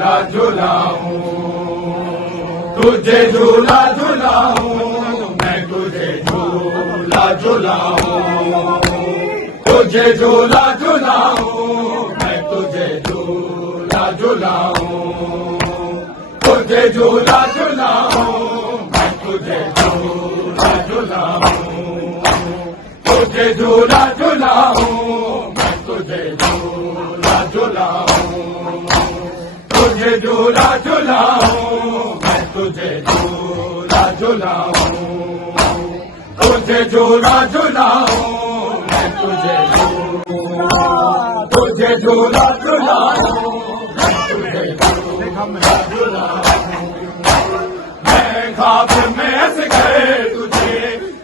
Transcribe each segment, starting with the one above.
झूला झूलाऊं, तुझे झूला झूलाऊं, मैं तुझे झूला झूलाऊं, तुझे झूला झूलाऊं, मैं तुझे झूला झूलाऊं, तुझे झूला झूलाऊं, मैं तुझे झूला झूलाऊं, तुझे झूला झूलाऊं, मैं तुझे झूला झूलाऊं, तुझे झूला झूलाऊं, मैं तुझे झूला झूलाऊं, तुझे झूला झूलाऊं, मैं तुझे तुझे झूला झूलाऊं, मैं तुझे झूला झूलाऊं, मैं ख्वाब में हंस गए तुझे,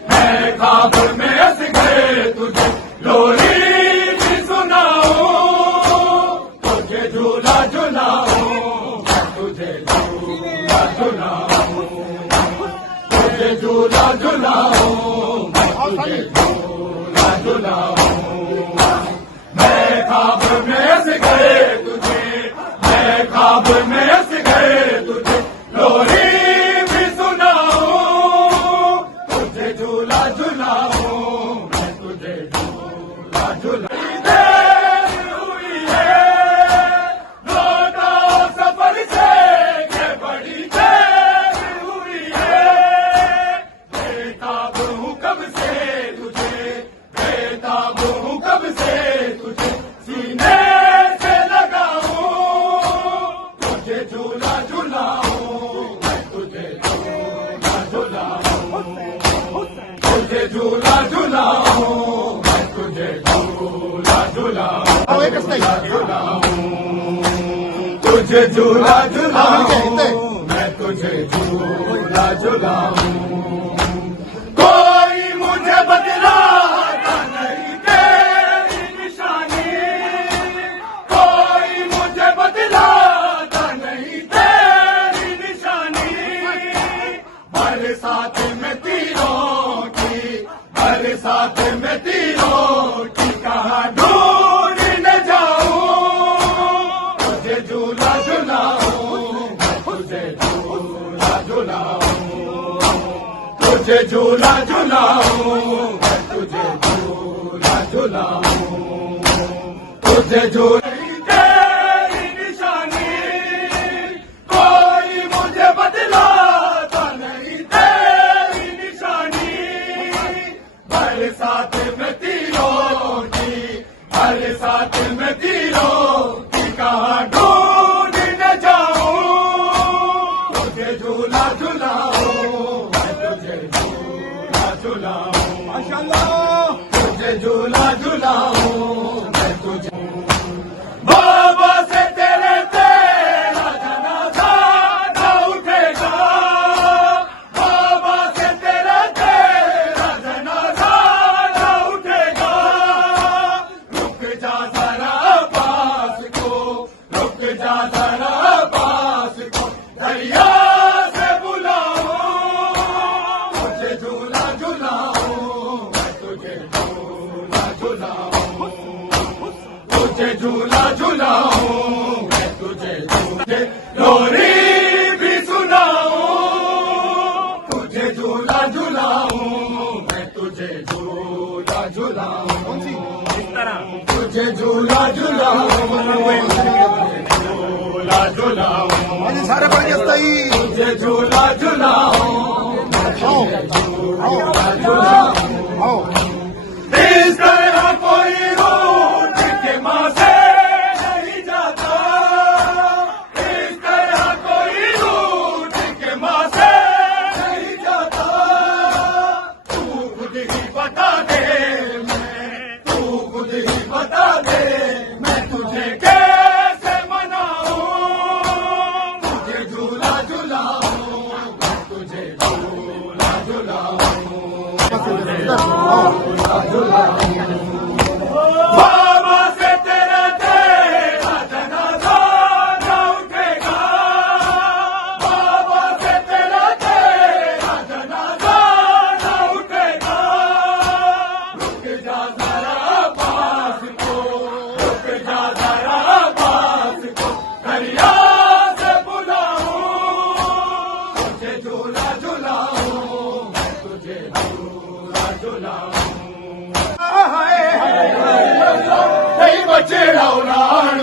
मैं ख्वाब में हंस गए तुझे, लोरी भी सुनाऊं, तुझे झूला झूलाऊं, मैं तुझे झूला झूलाऊं, तुझे झूला झूलाऊं, मैं तुझे झूला झूलाऊं, मैं ख्वाब में हंस गए तुझे, मैं ख्वाब में हंस गए तुझे, लोरी भी सुनाऊं, तुझे झूला झूलाऊं, मैं तुझे झूला झूलाऊं। देर हुई है लौटा सफर से, ये बड़ी देर हुई है, बेताब हूँ कब से तुझे, बेताब हूँ कब से तुझे, सीने से लगाऊं, तुझे झूला झूलाऊं, मैं तुझे झूला झूलाऊं, तुझे झूला झूलाऊं, मैं तुझे झूला झूलाऊं, तुझे झूला झूलाऊं, मैं तुझे झूला झूलाऊं, कोई मुझे बतलाता नहीं तेरी निशानी, कोई मुझे बतलाता नहीं तेरी निशानी, बरसात में तीरों की, बरसात में तीरों की कहाँ ढूंढ न जाऊं, तुझे झूला झूलाऊं, मैं तुझे झूला झूलाऊं, तुझे झूला झूलाऊं, मैं तुझे झूला झूलाऊं, तुझे झूला तेरी निशानी, कोई मुझे बतलाता नहीं तेरी निशानी, बरसात में तीरों की, बरसात में तीरों की कहाँ ढूंढ न जाऊं, तुझे झूला झूलाऊं, मैं तुझे झूला झूलाऊं, माशाअल्लाह, तुझे झूला झूलाऊं, मैं तुझे बाबा से तेरे तेरा जनाजा न उठेगा, बाबा से तेरा तेरा जनाजा न उठेगा, रुक जा जरा पास को, रुक जा जरा पास को, दरिया से बुलाऊं, तुझे झूला झूलाऊं, मैं तुझे झूला झूलाऊं, तुझे झूला झूलाऊं, मैं तुझे झूले लोरी भी सुनाऊं, तुझे झूला झूलाऊं, मैं तुझे झूला झूलाऊं, तुझे झूला झूलाऊं, झूला झूलाऊं, सारे पड़ गए तुझे झूला झूलाऊं, मैं तुझे झूला झूलाऊं, इस तरह कोई रूठ के माँ से नहीं जाता, इस तरह कोई रूठ के माँ से नहीं जाता, तू खुद ही बता दे, मैं तू खुद ही बता दे, मैं तुझे कैसे मनाऊं, तुझे झूला झूलाऊं, मैं तुझे झूला झूलाऊं, तुझे झूला झूलाऊं, झळवणार